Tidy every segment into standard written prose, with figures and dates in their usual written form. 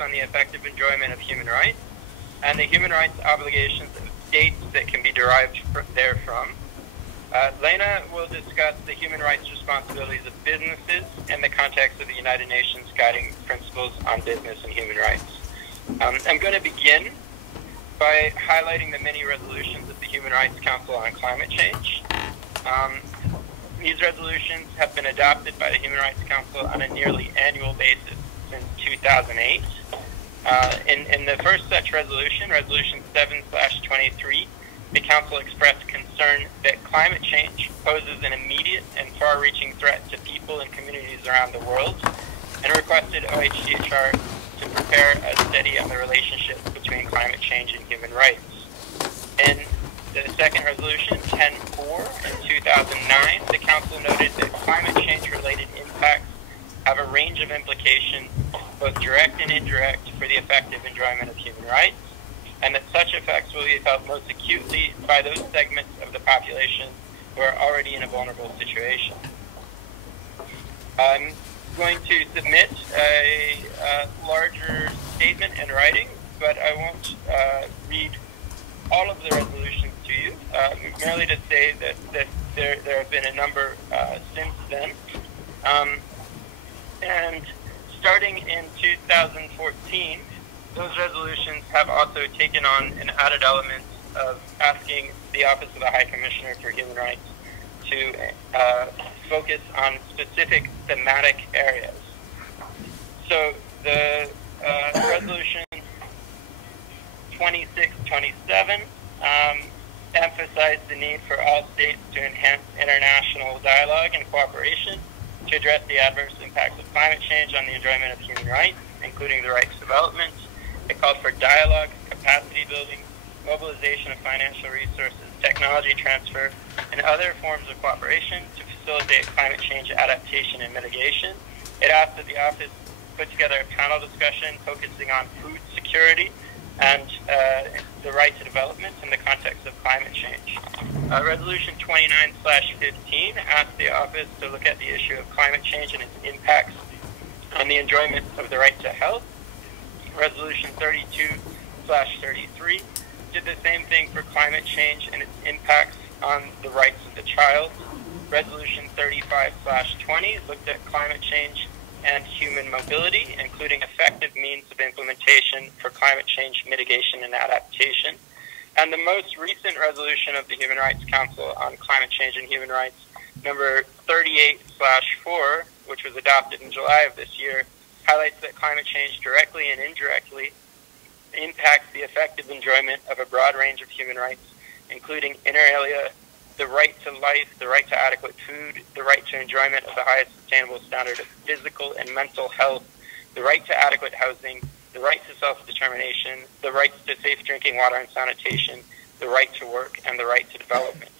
on the effective enjoyment of human rights and the human rights obligations of states that can be derived therefrom. Lena will discuss the human rights responsibilities of businesses in the context of the United Nations Guiding Principles on Business and Human Rights. I'm going to begin by highlighting the many resolutions of the Human Rights Council on climate change. These resolutions have been adopted by the Human Rights Council on a nearly annual basis since 2008. In the first such resolution, Resolution 7/23, the Council expressed concern that climate change poses an immediate and far-reaching threat to people and communities around the world, and requested OHCHR to prepare a study on the relationship between climate change and human rights. In the second resolution, 10/4, in 2009, the Council noted that climate change-related impacts have a range of implications, both direct and indirect, for the effective enjoyment of human rights, and that such effects will be felt most acutely by those segments of the population who are already in a vulnerable situation. I'm going to submit a larger statement in writing, but I won't read all of the resolutions to you, merely to say that there have been a number since then. And starting in 2014, those resolutions have also taken on an added element of asking the Office of the High Commissioner for Human Rights to focus on specific thematic areas. So the resolution 2627 emphasized the need for all states to enhance international dialogue and cooperation to address the adverse impacts of climate change on the enjoyment of human rights, including the right to development. It called for dialogue, capacity building, mobilization of financial resources, technology transfer, and other forms of cooperation to facilitate climate change adaptation and mitigation. It asked that the office put together a panel discussion focusing on food security and the right to development in the context of climate change. Resolution 29/15 asked the office to look at the issue of climate change and its impacts on the enjoyment of the right to health. Resolution 32/33 did the same thing for climate change and its impacts on the rights of the child. Resolution 35/20 looked at climate change and human mobility, including effective means of implementation for climate change mitigation and adaptation. And the most recent resolution of the Human Rights Council on climate change and human rights, number 38/4, which was adopted in July of this year, highlights that climate change directly and indirectly impacts the effective enjoyment of a broad range of human rights, including inter alia, the right to life, the right to adequate food, the right to enjoyment of the highest sustainable standard of physical and mental health, the right to adequate housing, the right to self-determination, the rights to safe drinking water and sanitation, the right to work, and the right to development.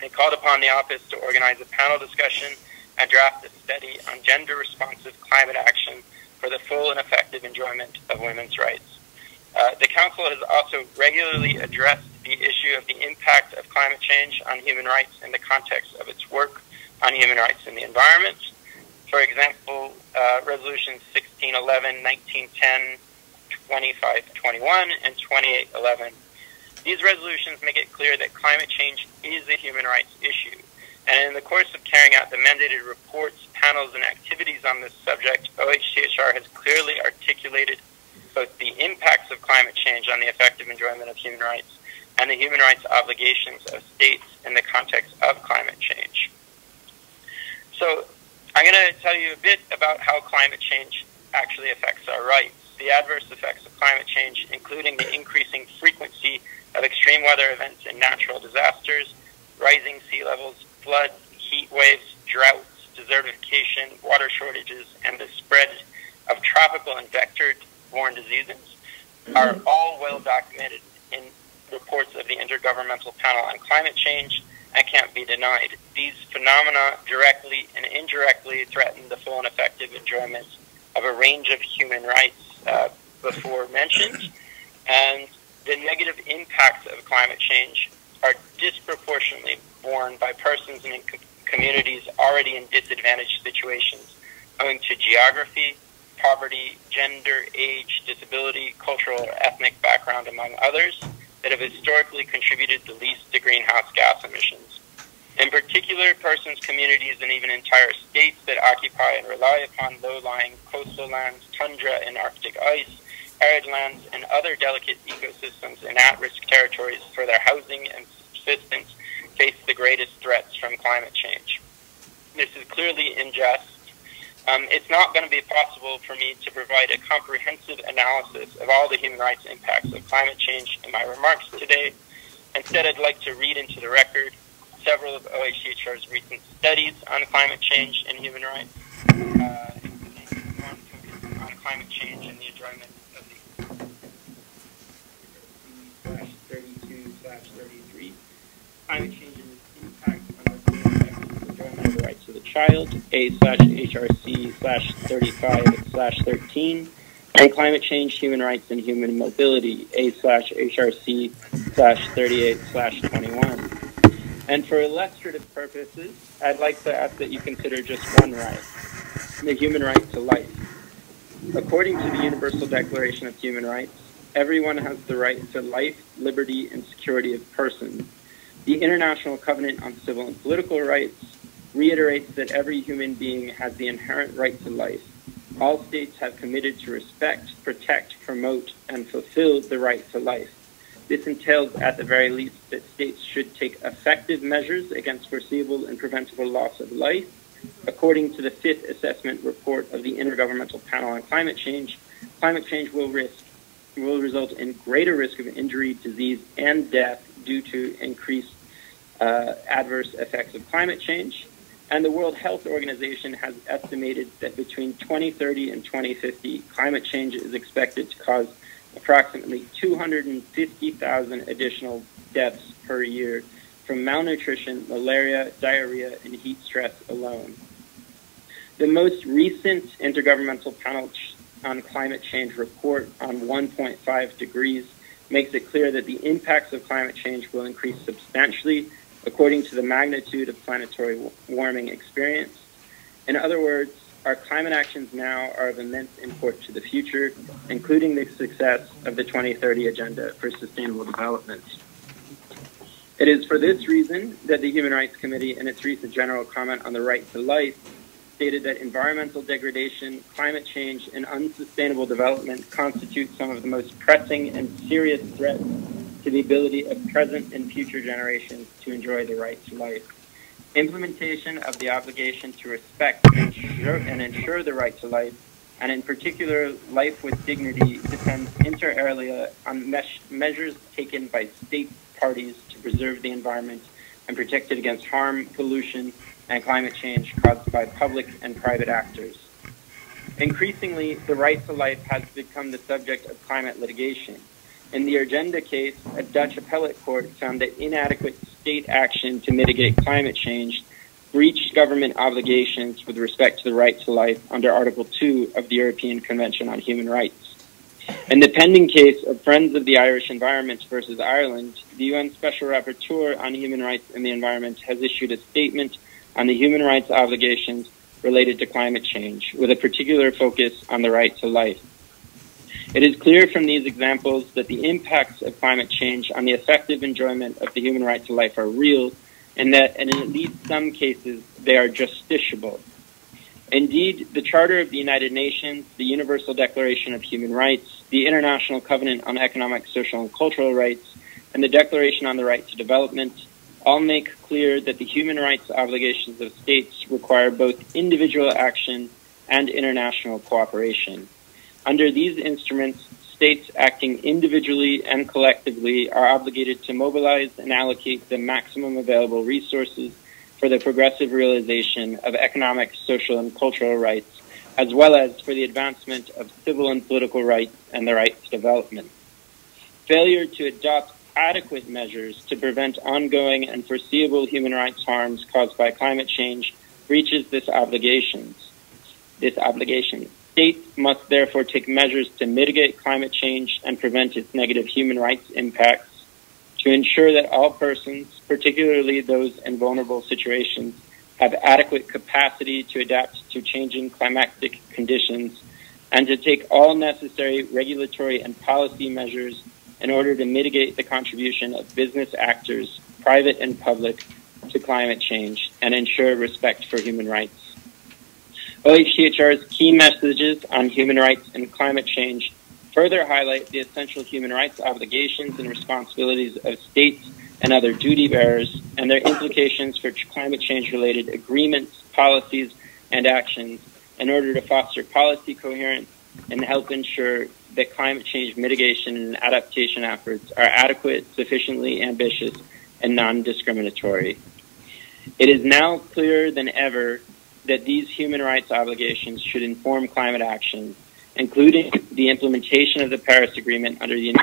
They called upon the office to organize a panel discussion and draft a study on gender-responsive climate action for the full and effective enjoyment of women's rights. The Council has also regularly addressed the issue of the impact of climate change on human rights in the context of its work on human rights in the environment. For example, Resolutions 1611, 1910, 2521, and 2811. These resolutions make it clear that climate change is a human rights issue. And in the course of carrying out the mandated reports, panels, and activities on this subject, OHCHR has clearly articulated both the impacts of climate change on the effective enjoyment of human rights and the human rights obligations of states in the context of climate change. So I'm going to tell you a bit about how climate change actually affects our rights. The adverse effects of climate change, including the increasing frequency of extreme weather events and natural disasters, rising sea levels, floods, heat waves, droughts, desertification, water shortages, and the spread of tropical and vector-borne diseases are all well documented in reports of the Intergovernmental Panel on Climate Change and can't be denied. These phenomena directly and indirectly threaten the full and effective enjoyment of a range of human rights before mentioned, and the negative impacts of climate change are disproportionately borne by persons and communities already in disadvantaged situations owing to geography, poverty, gender, age, disability, cultural or ethnic background, among others, that have historically contributed the least to greenhouse gas emissions. In particular, persons, communities, and even entire states that occupy and rely upon low-lying coastal lands, tundra and Arctic ice, arid lands, and other delicate ecosystems in at-risk territories for their housing and subsistence face the greatest threats from climate change. This is clearly unjust. It's not going to be possible for me to provide a comprehensive analysis of all the human rights impacts of climate change in my remarks today. Instead, I'd like to read into the record several of OHCHR's recent studies on climate change and human rights, including one focused on climate change and the enjoyment of the 32/33, climate change and its impact on the enjoyment of the rights of the child, A/HRC/35/13, and climate change, human rights, and human mobility, A/HRC/38/21. And for illustrative purposes, I'd like to ask that you consider just one right, the human right to life. According to the Universal Declaration of Human Rights, everyone has the right to life, liberty, and security of person. The International Covenant on Civil and Political Rights reiterates that every human being has the inherent right to life. All states have committed to respect, protect, promote, and fulfill the right to life. This entails, at the very least, that states should take effective measures against foreseeable and preventable loss of life. According to the 5th Assessment Report of the Intergovernmental Panel on Climate change will result in greater risk of injury, disease, and death due to increased adverse effects of climate change. And the World Health Organization has estimated that between 2030 and 2050, climate change is expected to cause approximately 250,000 additional deaths per year from malnutrition, malaria, diarrhea, and heat stress alone. The most recent Intergovernmental Panel on Climate Change report on 1.5 degrees makes it clear that the impacts of climate change will increase substantially according to the magnitude of planetary warming experienced. In other words, our climate actions now are of immense import to the future, including the success of the 2030 Agenda for Sustainable Development. It is for this reason that the Human Rights Committee, in its recent general comment on the right to life, stated that environmental degradation, climate change, and unsustainable development constitute some of the most pressing and serious threats to the ability of present and future generations to enjoy the right to life. Implementation of the obligation to respect and ensure the right to life, and in particular life with dignity, depends inter alia on measures taken by state parties to preserve the environment and protect it against harm, pollution, and climate change caused by public and private actors. Increasingly, the right to life has become the subject of climate litigation. In the Urgenda case, a Dutch appellate court found that inadequate state action to mitigate climate change breached government obligations with respect to the right to life under Article 2 of the European Convention on Human Rights. In the pending case of Friends of the Irish Environment versus Ireland, the UN Special Rapporteur on Human Rights and the Environment has issued a statement on the human rights obligations related to climate change, with a particular focus on the right to life. It is clear from these examples that the impacts of climate change on the effective enjoyment of the human right to life are real, and that in at least some cases they are justiciable. Indeed, the Charter of the United Nations, the Universal Declaration of Human Rights, the International Covenant on Economic, Social, and Cultural Rights, and the Declaration on the Right to Development all make clear that the human rights obligations of states require both individual action and international cooperation. Under these instruments, states acting individually and collectively are obligated to mobilize and allocate the maximum available resources for the progressive realization of economic, social, and cultural rights, as well as for the advancement of civil and political rights and the right to development. Failure to adopt adequate measures to prevent ongoing and foreseeable human rights harms caused by climate change breaches this obligation. States must therefore take measures to mitigate climate change and prevent its negative human rights impacts, to ensure that all persons, particularly those in vulnerable situations, have adequate capacity to adapt to changing climatic conditions, and to take all necessary regulatory and policy measures in order to mitigate the contribution of business actors, private and public, to climate change and ensure respect for human rights. OHCHR's key messages on human rights and climate change further highlight the essential human rights obligations and responsibilities of states and other duty bearers and their implications for climate change-related agreements, policies, and actions in order to foster policy coherence and help ensure that climate change mitigation and adaptation efforts are adequate, sufficiently ambitious, and non-discriminatory. It is now clearer than ever that these human rights obligations should inform climate action, including the implementation of the Paris Agreement under the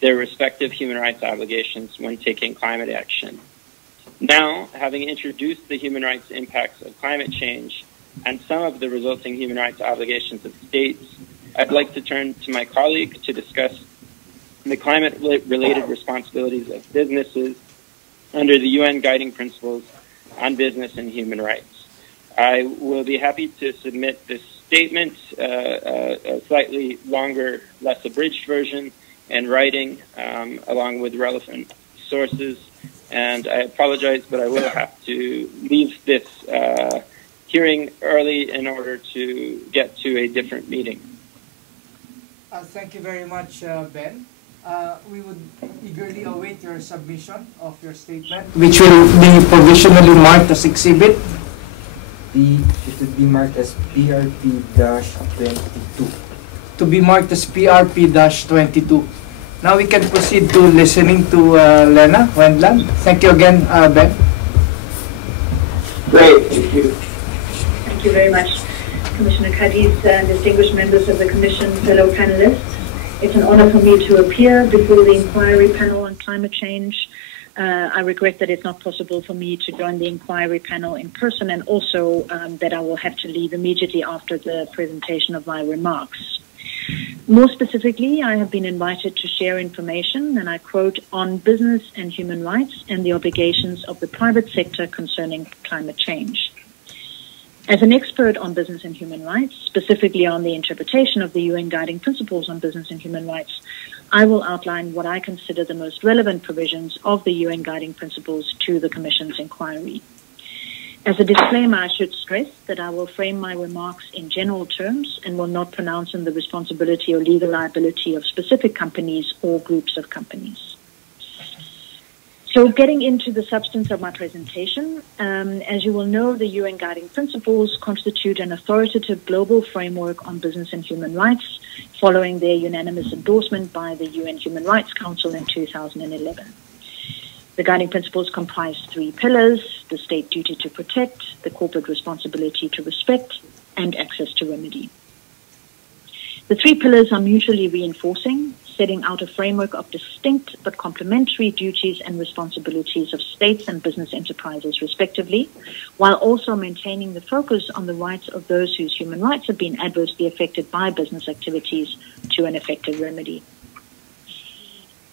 their respective human rights obligations when taking climate action. Now, having introduced the human rights impacts of climate change and some of the resulting human rights obligations of states, I'd like to turn to my colleague to discuss the climate-related responsibilities of businesses under the UN Guiding Principles on Business and Human Rights. I will be happy to submit this statement, a slightly longer, less abridged version, in writing, along with relevant sources. And I apologize, but I will have to leave this hearing early in order to get to a different meeting. Thank you very much, Ben. We would eagerly await your submission of your statement, which will be provisionally marked as exhibit. It would be marked as PRP-22. To be marked as PRP-22. Now we can proceed to listening to Lena Wendland. Thank you again, Ben. Great, thank you. Thank you very much, Commissioner Cadiz, distinguished members of the Commission, fellow panelists. It's an honor for me to appear before the inquiry panel on climate change. I regret that it's not possible for me to join the inquiry panel in person, and also that I will have to leave immediately after the presentation of my remarks. More specifically, I have been invited to share information, and I quote, on business and human rights and the obligations of the private sector concerning climate change. As an expert on business and human rights, specifically on the interpretation of the UN Guiding Principles on Business and Human Rights, I will outline what I consider the most relevant provisions of the UN Guiding Principles to the Commission's inquiry. As a disclaimer, I should stress that I will frame my remarks in general terms and will not pronounce on the responsibility or legal liability of specific companies or groups of companies. So getting into the substance of my presentation, as you will know, the UN Guiding Principles constitute an authoritative global framework on business and human rights following their unanimous endorsement by the UN Human Rights Council in 2011. The Guiding Principles comprise 3 pillars: the state duty to protect, the corporate responsibility to respect, and access to remedy. The 3 pillars are mutually reinforcing, setting out a framework of distinct but complementary duties and responsibilities of states and business enterprises, respectively, while also maintaining the focus on the rights of those whose human rights have been adversely affected by business activities to an effective remedy.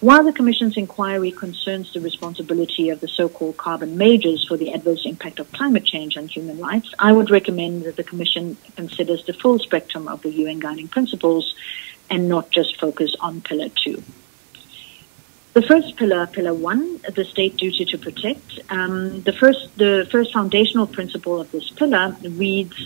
While the Commission's inquiry concerns the responsibility of the so-called carbon majors for the adverse impact of climate change on human rights, I would recommend that the Commission considers the full spectrum of the UN Guiding Principles and not just focus on Pillar 2. The first pillar, Pillar 1, the state duty to protect, the first foundational principle of this pillar reads,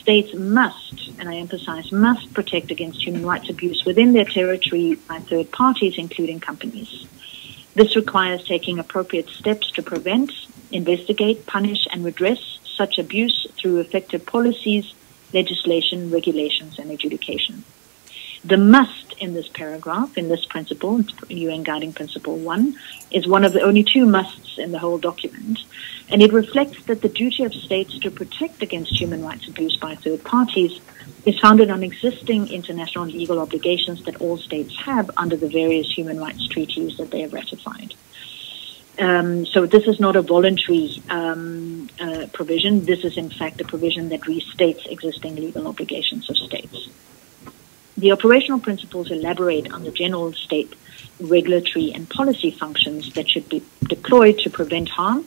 states must, and I emphasize must, protect against human rights abuse within their territory by third parties, including companies. This requires taking appropriate steps to prevent, investigate, punish, and redress such abuse through effective policies, legislation, regulations, and adjudication. The must in this paragraph, in this principle, UN Guiding Principle 1, is one of the only 2 musts in the whole document, and it reflects that the duty of states to protect against human rights abuse by third parties is founded on existing international legal obligations that all states have under the various human rights treaties that they have ratified. So this is not a voluntary provision. This is, in fact, a provision that restates existing legal obligations of states. The operational principles elaborate on the general state regulatory and policy functions that should be deployed to prevent harm,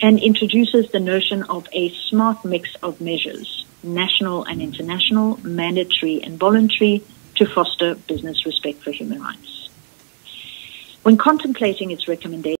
and introduces the notion of a smart mix of measures, national and international, mandatory and voluntary, to foster business respect for human rights. When contemplating its recommendations,